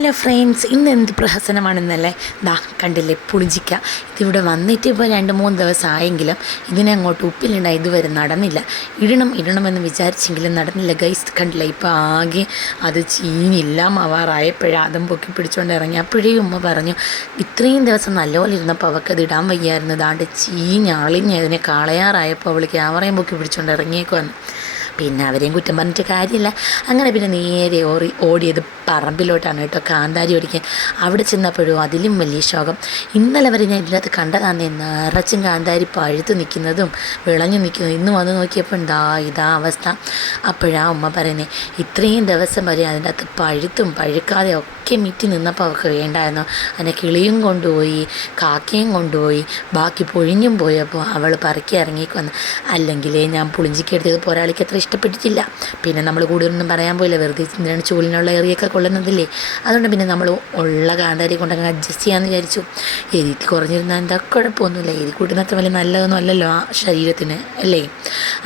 Hello friends ഇന്ന് എന്ത് പ്രഹസനമാണെന്നല്ലേ? ദാ കണ്ടില്ലേ പുളിഞ്ചിക്ക. ഇതിവിടെ വന്നിട്ട് ഇപ്പോൾ രണ്ട് മൂന്ന് ദിവസം ആയെങ്കിലും ഇതിനെ അങ്ങോട്ട് ഉപ്പിലുണ്ടായി ഇതുവരെ നടന്നില്ല. ഇടണം ഇടണമെന്ന് വിചാരിച്ചെങ്കിലും നടന്നില്ല. ഗൈസ് കണ്ടില്ല ഇപ്പോൾ ആകെ അത് ചീനില്ല മവാറായപ്പോഴാ അതും പൊക്കി പിടിച്ചുകൊണ്ട് ഇറങ്ങി. അപ്പോഴേ ഉമ്മ പറഞ്ഞു ഇത്രയും ദിവസം നല്ലപോലെ ഇരുന്നപ്പോൾ അവൾക്ക് ഇടാൻ വയ്യായിരുന്നു. ദാണ്ട് ചീഞ്ഞളിഞ്ഞ് അതിനെ കളയാറായപ്പോൾ അവൾ ക്യാമറയും പൊക്കി പിടിച്ചുകൊണ്ട് ഇറങ്ങിയേക്കുവന്നു. പിന്നെ അവരെയും കുറ്റം പറഞ്ഞിട്ട് കാര്യമില്ല. അങ്ങനെ പിന്നെ നേരെ ഓറി ഓടിയത് പറമ്പിലോട്ടാണ് കേട്ടോ കാന്താരി ഓടിക്കാൻ. അവിടെ ചെന്നപ്പോഴും അതിലും വലിയ ശോകം. ഇന്നലെ വരെ ഞാൻ ഇതിനകത്ത് കണ്ടതാണ് നിറച്ചും കാന്താരി പഴുത്ത് നിൽക്കുന്നതും വിളഞ്ഞു നിൽക്കുന്നതും. ഇന്ന് വന്ന് നോക്കിയപ്പോൾ എന്താ ഇതാ അവസ്ഥ. അപ്പോഴാ ഉമ്മ പറയുന്നത് ഇത്രയും ദിവസം വരെ അതിന്റെ അകത്ത് പഴുത്തും പഴുക്കാതെ ഒക്കെ മിറ്റി നിന്നപ്പോൾ അവർക്ക് വേണ്ടായിരുന്നു. അതിനെ കിളിയും കൊണ്ടുപോയി കാക്കയും കൊണ്ടുപോയി ബാക്കി പൊഴിഞ്ഞും പോയപ്പോൾ അവൾ പറക്കി ഇറങ്ങിക്കൊന്ന് അല്ലെങ്കിലേ ഞാൻ പുളിഞ്ചിക്കെടുത്തത് പോരാളിക്ക് അത്ര ഇഷ്ടപ്പെട്ടിട്ടില്ല പിന്നെ നമ്മൾ കൂടുതലൊന്നും പറയാൻ പോയില്ല. വെറുതെ എന്തിനാണ് ചൂലിനുള്ള ഏറിയൊക്കെ കൊള്ളുന്നതില്ലേ? അതുകൊണ്ട് പിന്നെ നമ്മൾ ഉള്ള കാന്താരി കൊണ്ടങ്ങ് അഡ്ജസ്റ്റ് ചെയ്യാമെന്ന് വിചാരിച്ചു. എരിക്ക് കുറഞ്ഞിരുന്നാൽ എന്താ കുഴപ്പമൊന്നുമില്ല. എരി കൂട്ടുന്നത്ര വലിയ നല്ലതൊന്നും അല്ലല്ലോ ആ ശരീരത്തിന് അല്ലേ?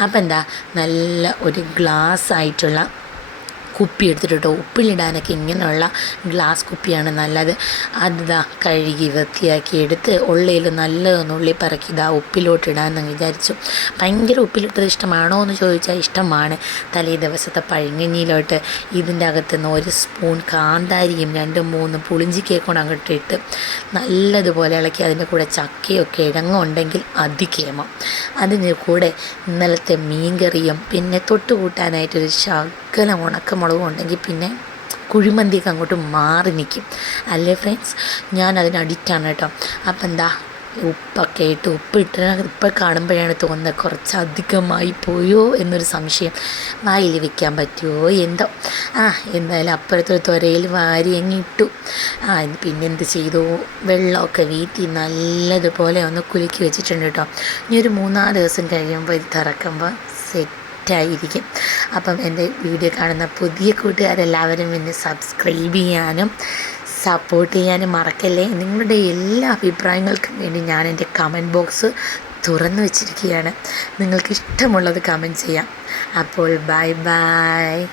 അപ്പം എന്താ? നല്ല ഒരു ഗ്ലാസ് ആയിട്ടുള്ള കുപ്പി എടുത്തിട്ട് കേട്ടോ ഉപ്പിലിടാനൊക്കെ ഇങ്ങനെയുള്ള ഗ്ലാസ് കുപ്പിയാണ് നല്ലത്. അതിതാ കഴുകി വൃത്തിയാക്കി എടുത്ത് ഉള്ളിൽ നല്ലതൊന്ന് ഉള്ളി പറക്കി ഇതാ ഉപ്പിലോട്ടിടാമെന്ന് വിചാരിച്ചു. ഭയങ്കര ഉപ്പിലിട്ടത് ഇഷ്ടമാണോ എന്ന് ചോദിച്ചാൽ ഇഷ്ടമാണ്. തലേ ദിവസത്തെ പഴങ്കഞ്ഞിയിലോട്ട് ഇതിന്റെ അകത്തുനിന്ന് ഒരു സ്പൂൺ കാന്താരിയും രണ്ടും മൂന്നും പുളിഞ്ചിക്കയും കൂടെ അങ്ങോട്ട് ഇട്ട് നല്ലതുപോലെ ഇളക്കി അതിന്റെ കൂടെ ചക്കയൊക്കെ ഇടങ്ങുണ്ടെങ്കിൽ അതിക്കേമം അതിന് കൂടെ ഇന്നലത്തെ മീൻകറിയും പിന്നെ തൊട്ടുകൂട്ടാനായിട്ടൊരു ശകലം ഉണക്കമുളകും ഉണ്ടെങ്കിൽ പിന്നെ കുഴിമന്തിയൊക്കെ അങ്ങോട്ട് മാറി നിൽക്കും. അല്ലേ ഫ്രണ്ട്സ് ഞാൻ അതിന് അഡിക്റ്റാണ് കേട്ടോ. അപ്പം എന്താ ഉപ്പൊക്കെ ഇട്ട് ഉപ്പിട്ട് ഇപ്പം കാണുമ്പോഴാണ് തോന്നുന്നത് കുറച്ച് അധികമായി പോയോ എന്നൊരു സംശയം. വായിൽ വെക്കാൻ പറ്റുമോ എന്തോ. ആ എന്തായാലും അപ്പുറത്തൊരു തുരയിൽ വാരി അങ്ങ് ഇട്ടു. ആ പിന്നെ എന്ത് ചെയ്തു? വെള്ളമൊക്കെ വീട്ടിൽ നല്ലതുപോലെ ഒന്ന് കുലുക്കി വെച്ചിട്ടുണ്ട് കേട്ടോ. ഇനി ഒരു മൂന്നാൽ ദിവസം കഴിയുമ്പോൾ ഇത് തറക്കുമ്പോൾ സെറ്റ് ആയിരിക്കും. അപ്പം എന്റെ വീഡിയോ കാണുന്ന പുതിയ കൂട്ടുകാരെല്ലാവരും എന്നെ സബ്സ്ക്രൈബ് ചെയ്യാനും സപ്പോർട്ട് ചെയ്യാനും മറക്കല്ലേ? നിങ്ങളുടെ എല്ലാ അഭിപ്രായങ്ങൾക്കും വേണ്ടി ഞാൻ എന്റെ കമന്റ് ബോക്സ് തുറന്നു വച്ചിരിക്കുകയാണ്. നിങ്ങൾക്ക് ഇഷ്ടമുള്ളത് കമന്റ് ചെയ്യാം. അപ്പോൾ ബൈ ബൈ